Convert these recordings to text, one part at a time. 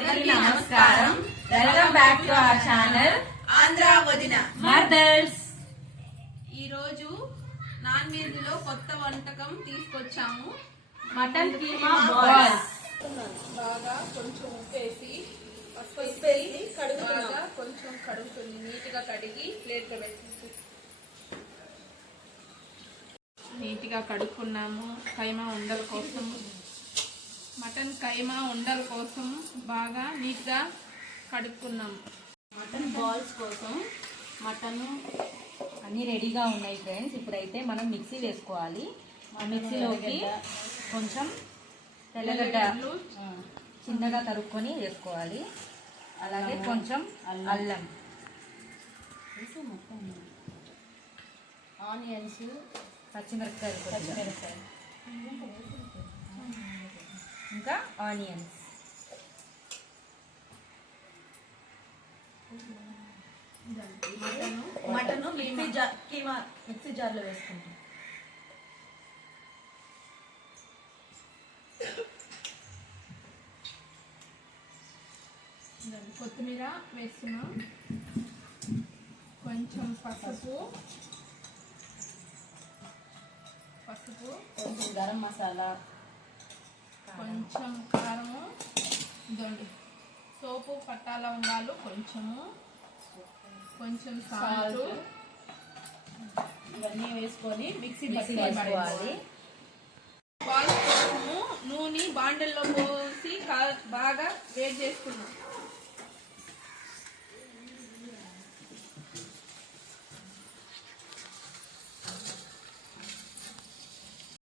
అందరికీ నమస్కారం. Welcome back to our channel Andhra వదిన మదర్స్. ఈ రోజు నాన్ వెజ్ లో కొత్త వంటకం తీసుకొచ్చాము. Mutton keema balls. బాగా కొంచెం ఉప్పేసి బాగా కొంచెం కడుగుతుంది. నీట్ గా కడిగి ప్లేట్ లో వేసి నీట్ గా కడుక్కున్నాము. కైమా ఉండల కోసం, మటన్ కైమా ఉండల కోసం బాగా నీట్ గా కడుక్కున్నాము. మటన్ బాల్స్ కోసం మటన్ అన్ని రెడీగా ఉన్నాయి ఫ్రెండ్స్. ఇప్పుడైతే మనం మిక్సీ వేసుకోవాలి. ఆ మిక్సీలోకి కొంచెం తెల్లగడ్డ చిన్నగా తరుక్కొని వేసుకోవాలి. అలాగే కొంచెం అల్లం, ఆనియన్స్, పచ్చిమిరపకాయలు, ఇంకా ఆనియన్స్. మటన్ కీమా మిక్సీ జార్లో వేసుకుంటాం. కొత్తిమీర వేస్తున్నాం. కొంచెం పసుపు, కొంచెం గరం మసాలా, కొంచెం కారము, ఇదండి సోపు పట్టాల ఉండాలి, కొంచెం సాల్ట్, ఇవన్నీ వేసుకొని మిక్సీ పట్టుకోవాలి. బాల్స్ కోసము నూనె బాండల్లో పోసి బాగా వేడి చేసుకున్నాం.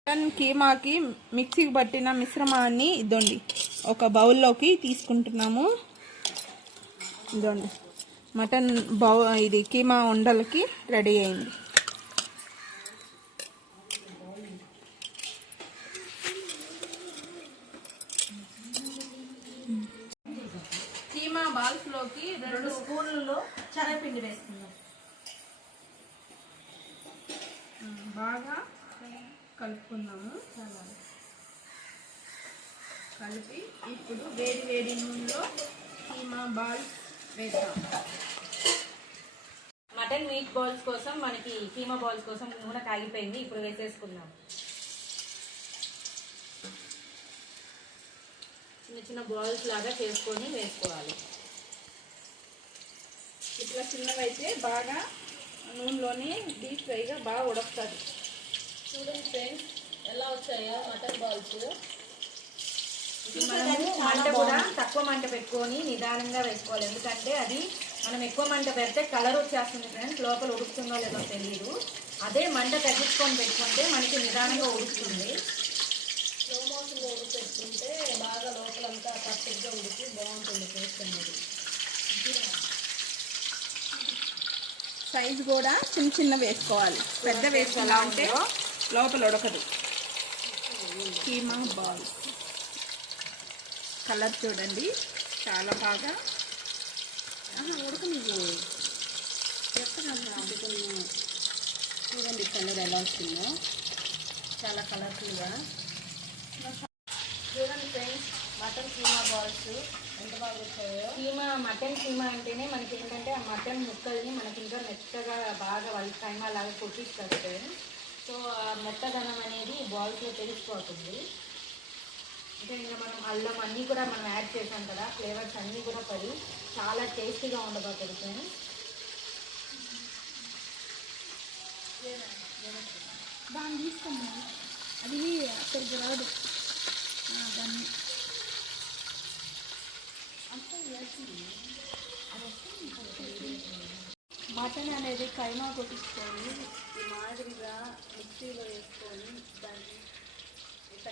మటన్ కీమాకి మిక్సీకి పట్టిన మిశ్రమాన్ని ఇదండి ఒక బౌల్లోకి తీసుకుంటున్నాము. ఇదండి మటన్ ఇది కీమా ఉండలకి రెడీ అయింది. కీమా బాల్స్ లోకి 2 స్పూన్లలో శనగపిండి వేసుకుందాం. బాగా కలుపుకుందాము. కలిపి ఇప్పుడు వేడి వేడి నూనెలో కీమా బాల్స్ వేద్దాం. మటన్ మీట్ బాల్స్ కోసం మనకి కీమా బాల్స్ కోసం నూనె కాగిపోయింది. ఇప్పుడు వేసేసుకుందాం. చిన్న చిన్న బాల్స్ లాగా చేసుకొని వేసుకోవాలి. ఇట్లా చిన్నవైతే బాగా నూనెలోని డీప్ ఫ్రైగా బాగా ఉడుకుతుంది. చూడండి ఫ్రెండ్స్ ఎలా వచ్చాయో మటన్ బాల్స్. మనము మంట కూడా తక్కువ మంట పెట్టుకొని నిదానంగా వేసుకోవాలి. ఎందుకంటే అది మనం ఎక్కువ మంట పెడితే కలర్ వచ్చేస్తుంది ఫ్రెండ్స్, లోపల ఉడుకుతుందో లేదో తెలియదు. అదే మంట తగ్గించుకొని పెట్టుకుంటే మనకి నిదానంగా ఉడుకుతుంది. స్లో మోషన్లో ఉడికి పెట్టుకుంటే బాగా లోపలంతా పర్ఫెక్ట్గా ఉడికి బాగుంటుంది టేస్ట్ అనేది. సైజు కూడా చిన్న వేసుకోవాలి. పెద్ద వేసుకోవాలంటే లోపల ఉడకదు. కీమా బాల్ కలర్ చూడండి చాలా బాగా ఉడకనివ్వు. చూడండి కలర్ ఎలా వస్తుందో, చాలా కలర్ఫుల్గా. చూడండి ఫ్రెండ్స్ మటన్ కీమా బాల్స్ ఎంత బాగా వచ్చాయో. మటన్ కీమా అంటేనే మనకి ఏంటంటే ఆ మటన్ ముక్కల్ని మనకి ఇంకా మెత్తగా బాగా కైమా లాగా కొట్టిస్తుంది. సో ఆ మెత్తదనం అనేది బాల్స్లో తెలిసిపోతుంది. అంటే ఇంకా మనం అల్లం అన్నీ కూడా మనం యాడ్ చేసాం కదా, ఫ్లేవర్స్ అన్నీ కూడా పడి చాలా టేస్టీగా ఉండబోతుంది. దాన్ని తీసుకున్నాను, అది అక్కడికి రాదు. దాన్ని మటన్ అనేది కైమా కొట్టించుకొని ఈ మాదిరిగా మిక్సీలో వేసుకొని దాన్ని ఇట్లా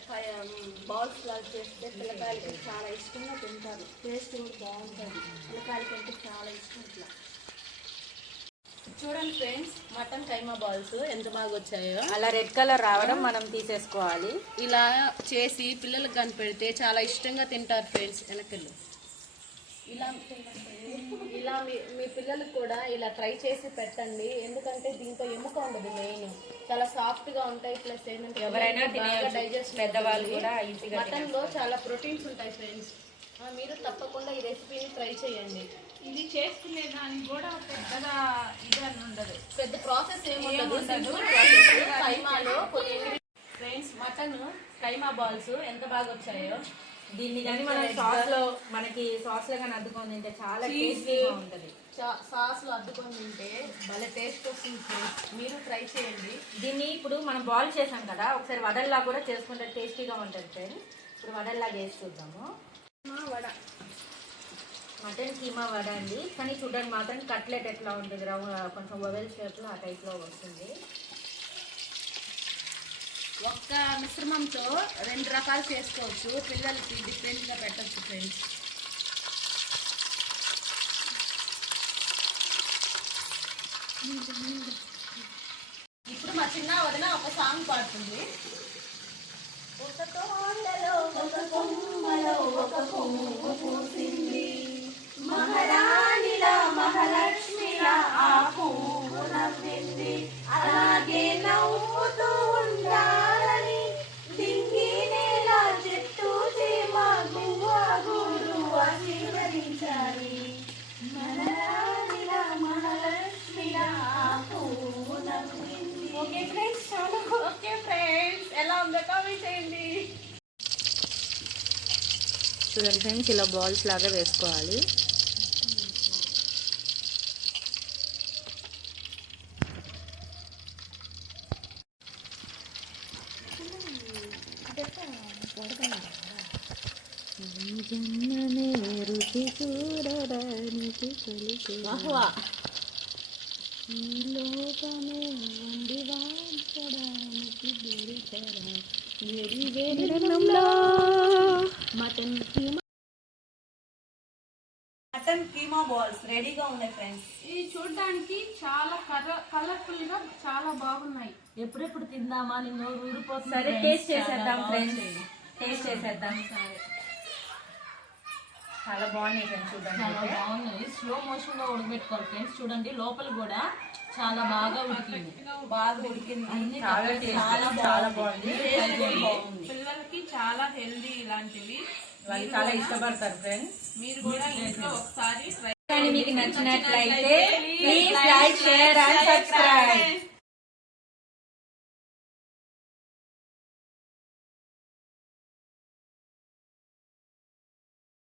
బాల్స్ లాగా చేస్తే పిల్లకాయలకి చాలా ఇష్టంగా తింటారు. టేస్ట్ కూడా బాగుంటుంది. పిల్లకాయలకి అంటే చాలా ఇష్టం. ఇట్లా చూడండి ఫ్రెండ్స్ మటన్ కైమా బాల్స్ ఎంత బాగా వచ్చాయో. అలా రెడ్ కలర్ రావడం మనం తీసేసుకోవాలి. ఇలా చేసి పిల్లలకు కానీ పెడితే చాలా ఇష్టంగా తింటారు ఫ్రెండ్స్. వెనకలు ఇలా మీ పిల్లలకు కూడా ఇలా ట్రై చేసి పెట్టండి. ఎందుకంటే దీంతో ఎముక ఉండదు, మెయిన్ చాలా సాఫ్ట్ గా ఉంటాయి. ప్లస్ ఏంటంటే ఎవరైనా డైజెస్ట్ పెద్దవాళ్ళు కూడా మటన్ లో చాలా ప్రోటీన్స్ ఉంటాయి ఫ్రెండ్స్. మీరు తప్పకుండా ఈ రెసిపీని ట్రై చేయండి. ఇది చేసుకునే దానికి కూడా పెద్దగా ఇది అని ఉండదు, పెద్ద ప్రాసెస్ ఏముండదు. కైమాలో ఫ్రెండ్స్ మటన్ కైమా బాల్స్ ఎంత బాగా వచ్చాయో. దీన్ని కానీ మనం సాస్ లో మనకి సాస్ లో కానీ అద్దుకొని తింటే చాలా టేస్టీగా ఉంటది. సాస్ లో అద్దుకొని తింటే భలే టేస్ట్ వస్తుంది ఫ్రెండ్స్, మీరు ట్రై చేయండి. దీన్ని ఇప్పుడు మనం బాల్ చేసాం కదా, ఒకసారి వడల్లా కూడా చేసుకుంటే టేస్టీగా ఉంటుంది ఫ్రెండ్స్. ఇప్పుడు వడల్లా చేసి చూద్దాము. వడ మటన్ కీమా వడ అండి, కానీ చూడండి మాత్రం కట్లెట్ ఎట్లా ఉంటుంది, కొంచెం ఓవెల్ షేప్ లో ఆ టైప్ లో వస్తుంది. ఒక్క మిశ్రమంతో 2 రకాలు చేసుకోవచ్చు, పిల్లలకి డిఫరెంట్ గా పెట్టచ్చు ఫ్రెండ్స్. ఇప్పుడు మా చిన్న వదిన ఒక సాంగ్ పాడుతుంది. ఒక తోటలో ఒక కొమ్మలో ఒక పువ్వు పూసింది, మహారాణిలా మహాలక్ష్మిలా ఆ పువ్వు నవ్వింది. అలాగే నవ్వుతూ ఉండాలని దింగి నేల చెట్టు చీమ గువ్వ గూడు ఆశీర్వదించాలి. మహారాణిలా మహాలక్ష్మిలా ఆ పువ్వు నవ్వింది. ఓకే ఫ్రెండ్స్, చాలా ఓకే ఫ్రెండ్స్, ఎలా ఉందో కామెంట్ చేయండి. చూడండి ఫ్రెండ్స్, ఇలా బాల్స్ లాగా వేసుకోవాలి. రుచి చూడడానికి మటన్ కీమా బాల్స్ రెడీగా ఉన్నాయి ఫ్రెండ్స్. ఇది చూడడానికి చాలా కలర్ఫుల్ గా చాలా బాగున్నాయి. ఎప్పుడెప్పుడు తిందామా నిన్ను ఊరిపోతుంది. సరే టేస్ట్ చేసేద్దాం ఫ్రెండ్స్, టేస్ట్ చేసేద్దాం. చాలా బాగున్నాయి ఫ్రెండ్స్, చూడండి చాలా బాగున్నాయి. స్లో మోషన్ లో ఉడకబెట్టుకోవాలి ఫ్రెండ్స్. చూడండి లోపల కూడా చాలా బాగా ఉడికింది, బాగా ఉడికింది. అన్ని చాలా బాగుంది. పిల్లలకి చాలా హెల్దీ, ఇలాంటివి వాళ్ళు చాలా ఇష్టపడతారు ఫ్రెండ్స్. మీరు కూడా ఇంట్లో ఒకసారి ట్రై. మీకు నచ్చినట్లయితే please like, share and subscribe.